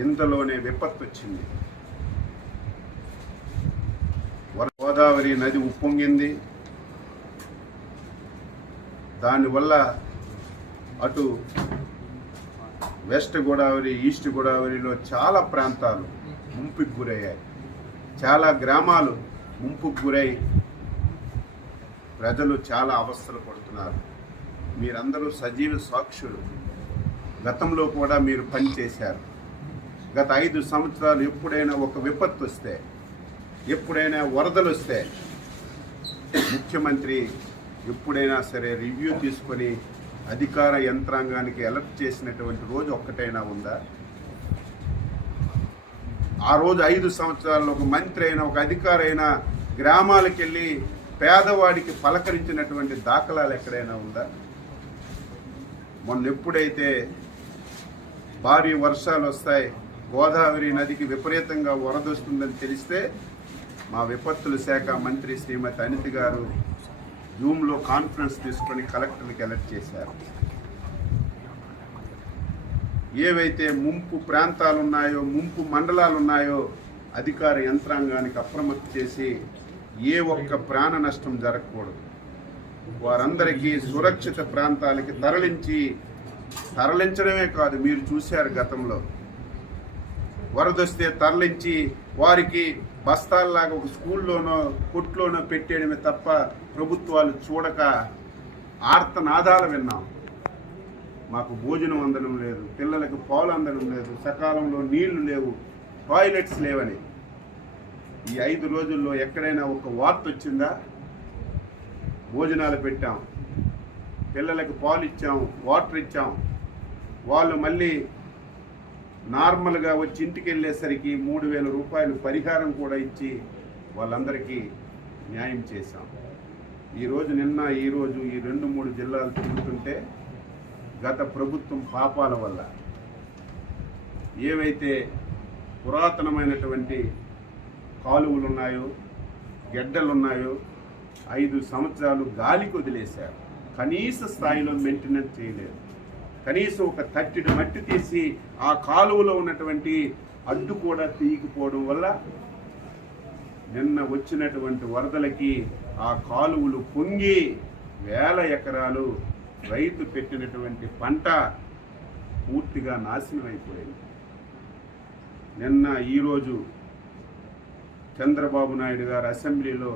ఇంతలోనే విపత్తు వచ్చింది. గోదావరి నది ఉప్పొంగింది. దానివల్ల అటు వెస్ట్ గోదావరి ఈస్ట్ గోదావరిలో చాలా ప్రాంతాలు ముంపుకు గురయ్యాయి. చాలా గ్రామాలు ముంపుకు గురై ప్రజలు చాలా అవస్థలు పడుతున్నారు. మీరందరూ సజీవ సాక్షులు. గతంలో కూడా మీరు పనిచేశారు. గత ఐదు సంవత్సరాలు ఎప్పుడైనా ఒక విపత్తు వస్తే ఎప్పుడైనా వరదలు వస్తే ముఖ్యమంత్రి ఎప్పుడైనా సరే రివ్యూ తీసుకొని అధికార యంత్రాంగానికి అలర్ట్ చేసినటువంటి రోజు ఒక్కటైనా ఉందా? ఆ రోజు ఐదు సంవత్సరాల్లో ఒక మంత్రి అయినా ఒక అధికారి అయినా గ్రామాలకు వెళ్ళి పేదవాడికి పలకరించినటువంటి దాఖలాలు ఎక్కడైనా ఉందా? మొన్న ఎప్పుడైతే భారీ వర్షాలు వస్తాయి గోదావరి నదికి విపరీతంగా వరద వస్తుందని తెలిస్తే మా విపత్తుల శాఖ మంత్రి శ్రీమతి అనిత గారు జూమ్లో కాన్ఫరెన్స్ తీసుకొని కలెక్టర్కి అలర్ట్ చేశారు. ఏవైతే ముంపు ప్రాంతాలు ఉన్నాయో ముంపు మండలాలు ఉన్నాయో అధికార యంత్రాంగానికి అప్రమత్తం చేసి ఏ ఒక్క ప్రాణ నష్టం జరగకూడదు. వారందరికీ సురక్షిత ప్రాంతాలకి తరలించి తరలించడమే కాదు మీరు చూశారు గతంలో వరదొస్తే తరలించి వారికి బస్తాల్లాగా ఒక స్కూల్లోనో కొట్లోనో పెట్టేయడమే తప్ప ప్రభుత్వాలు చూడక ఆర్తనాదాలు విన్నాం. మాకు భోజనం అందడం లేదు పిల్లలకు పాలు అందడం లేదు సకాలంలో నీళ్ళు లేవు టాయిలెట్స్ లేవని. ఈ ఐదు రోజుల్లో ఎక్కడైనా ఒక వార్త వచ్చిందా? భోజనాలు పెట్టాం పిల్లలకు పాలు ఇచ్చాం వాటర్ ఇచ్చాం. వాళ్ళు మళ్ళీ నార్మల్గా వచ్చి ఇంటికి వెళ్ళేసరికి మూడు వేల రూపాయలు పరిహారం కూడా ఇచ్చి వాళ్ళందరికీ న్యాయం చేశాం. ఈరోజు నిన్న ఈరోజు ఈ రెండు మూడు జిల్లాలు తిరుగుతుంటే గత ప్రభుత్వం పాపాల వల్ల ఏవైతే పురాతనమైనటువంటి కాలువలు ఉన్నాయో గెడ్డలు ఉన్నాయో ఐదు సంవత్సరాలు గాలికి వదిలేశారు. కనీస స్థాయిలో మెయింటెనెన్స్ చేయలేదు. కనీసం ఒక తట్టిని మట్టి తీసి ఆ కాలువలో ఉన్నటువంటి అడ్డు కూడా తీయకపోవడం వల్ల నిన్న వచ్చినటువంటి వరదలకి ఆ కాలువలు పొంగి వేల ఎకరాలు రైతు పెట్టినటువంటి పంట పూర్తిగా నాశనం అయిపోయింది. నిన్న ఈరోజు చంద్రబాబు నాయుడు గారు అసెంబ్లీలో